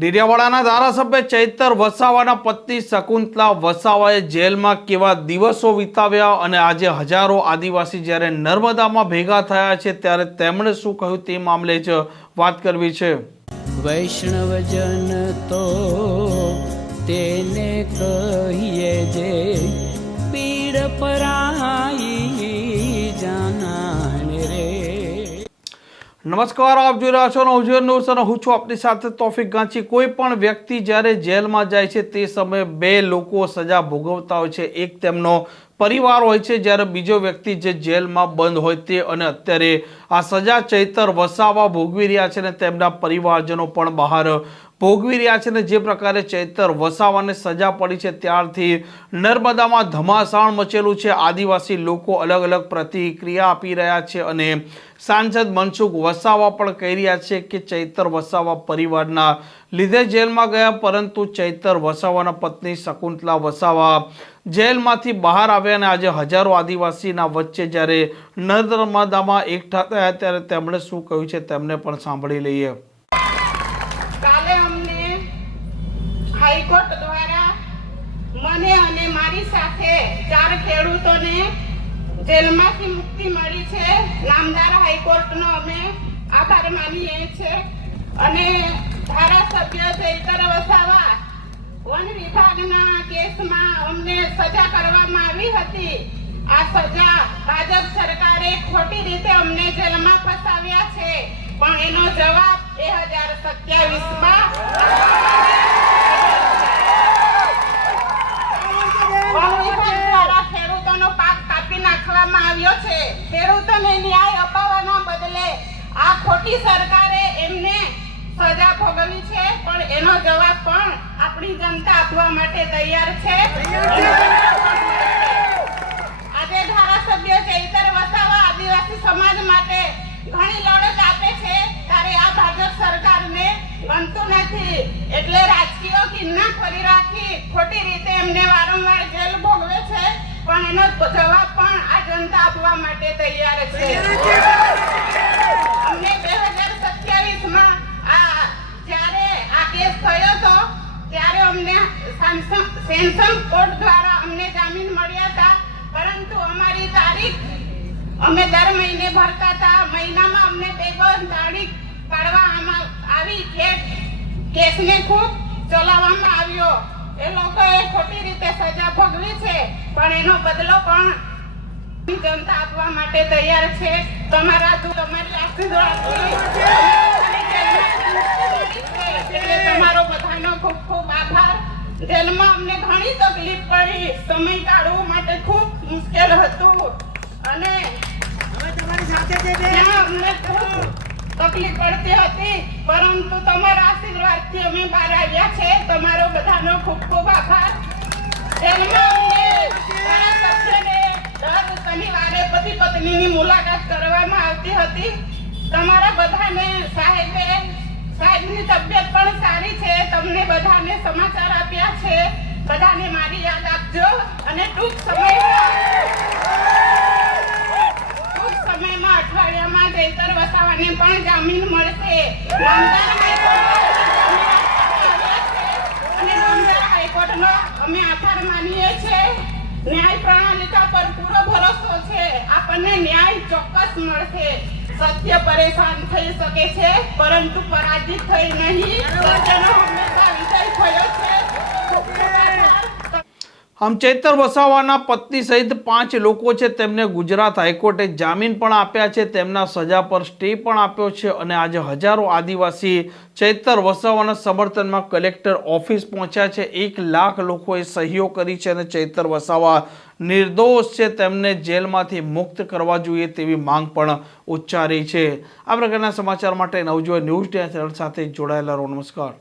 ડેડિયાવાડાના ધારાસભ્ય ચૈતર વસાવાના પત્ની શકુંતલા વસાવાએ જેલમાં કેવા દિવસો વિતાવ્યા અને આજે હજારો આદિવાસી જ્યારે નર્મદામાં ભેગા થયા છે ત્યારે તેમણે શું કહ્યું તે મામલે જ વાત કરવી છે। વૈષ્ણવજન તો તેને કહીએ જે પીડ પરાઈ જાનાને રે। નમસ્કાર, આપ જોઈ રહ્યા છો નવજીવન ન્યૂઝ અને હું છું આપની સાથે તોફિક ગાંચી। કોઈ પણ વ્યક્તિ જ્યારે જેલમાં જાય છે તે સમયે બે લોકો સજા ભોગવતા હોય છે। એક તેમનો પરિવાર હોય છે, જ્યારે બીજો વ્યક્તિ જે જેલમાં બંધ હોય તે। અને અત્યારે આ સજા ચૈતર વસાવા ભોગવી રહ્યા છે અને તેમના પરિવારજનો પણ બહાર ભોગવી રહ્યા છે। અને જે પ્રકારે ચૈતર વસાવાને સજા પડી છે ત્યારથી નર્મદામાં ધમાસાણ મચેલું છે। આદિવાસી લોકો અલગ અલગ પ્રતિક્રિયા આપી રહ્યા છે અને સાંસદ મનસુખ વસાવા પણ કહી રહ્યા છે કે ચૈતર વસાવા પરિવારના લીધે જેલમાં ગયા, પરંતુ ચૈતર વસાવાના પત્ની શકુંતલા વસાવા જેલમાંથી બહાર આવ્યા અને આજે હજારો આદિવાસીના વચ્ચે જ્યારે નર્મદામાં એકઠા થયા ત્યારે તેમણે શું કહ્યું છે તેમને પણ સાંભળી લઈએ। કાલે અમને હાઈકોર્ટ દ્વારા મને અને મારી સાથે 4 ખેડૂતોને જેલમાંથી મુક્તિ મળી છે। નામદાર હાઈકોર્ટનો અમે આભાર માનીએ છીએ અને ધારાસભ્ય ચૈતર વસાવા વન વિભાગના કેસમાં અમને સજા કરવામાં આવી હતી। આ સજા ભાજપ સરકારે ખોટી રીતે અમને જેલમાં ફસાવ્યા છે, પણ એનો જવાબ 2027માં ખેડૂતોનો પાક કાપી નાખવામાં આવ્યો છે। ખેડૂતોને ન્યાય અપાવવાના બદલે આ ખોટી સરકારે એમને સજા ભોગવી છે, પણ એનો જવાબ પણ આપણી જનતા આપવા માટે તૈયાર છે। આજે ધારાસભ્ય ચૈતર વસાવા આદિવાસી સમાજ માટે ઘણી લડત આપે છે, ત્યારે આ ભાજપ સરકારને ગમતું નથી, એટલે રાજકીય કિન્ના કરી રાખી ખોટી રીતે એમને વારંવાર જેલ ભોગવે છે, પણ એનો જવાબ પણ આ જનતા આપવા માટે તૈયાર છે। અમને 2027માં જ્યારે આ કેસ થયો હતો ત્યારે અમને સેન્સન કોર્ટ દ્વારા અમને જામીન મળ્યા હતા, પરંતુ અમારી તારીખ અમે દર મહિને ભરતા હતા। મહિનામાં અમને 2 તારીખ પાડવામાં આવી છે। કેસને ખૂબ ચલાવવામાં આવ્યો। એ લોકોએ ખોટી રીતે સજા ભોગવી છે, પણ એનો બદલો પણ જનતા આપવા માટે તૈયાર છે। તમારી તમારો બધાનો ખૂબ ખૂબ આભાર। જેલમાં અમને ઘણી તકલીફ પડી, સમય કાઢવા માટે ખૂબ મુશ્કેલ હતું અને અમને ખૂબ તકલીફ પડતી હતી, પરંતુ તમારા આશીર્વાદથી અમે બહાર આવ્યા છે। તમારો બધાનો ખૂબ ખૂબ આભાર। જેલમાં અમને ધારાસભ્યને દર શનિવારે પતિ પત્નીની મુલાકાત કરવામાં આવતી હતી। તમારા બધાને સાહેબની તબિયત પણ સારી છે, તમને બધાને સમાચાર આપ્યા છે। બધાને મારી યાદ આપજો અને ટૂંક સમયમાં અઠવાડિયામાં ચૈતર વસાવાને પણ જામીન મળશે। અને નામદાર હાઈકોર્ટનો અમે આભાર માનીએ છીએ। ન્યાય પ્રણાલિકા પર પૂરો ભરોસો છે, આપણને ન્યાય ચોક્કસ મળશે। સત્ય પરેશાન થઈ શકે છે, પરંતુ પરાજિત થઈ નહીં। સત્યનો હંમેશા વિજય થયો છે। આમ ચૈતર વસાવાના પત્ની સહિત 5 લોકો છે તેમને ગુજરાત હાઈકોર્ટે જામીન પણ આપ્યા છે, તેમના સજા પર સ્ટે પણ આપ્યો છે અને આજે હજારો આદિવાસી ચૈતર વસાવાના સમર્થનમાં કલેક્ટર ઓફિસ પહોંચ્યા છે। 1 લાખ લોકોએ સહીઓ કરી છે અને ચૈતર વસાવા નિર્દોષ છે, તેમને જેલમાંથી મુક્ત કરવા જોઈએ તેવી માંગ પણ ઉચ્ચારી છે। આ પ્રકારના સમાચાર માટે નવજીવન ન્યૂઝ ચેનલ સાથે જોડાયેલા રહો। નમસ્કાર।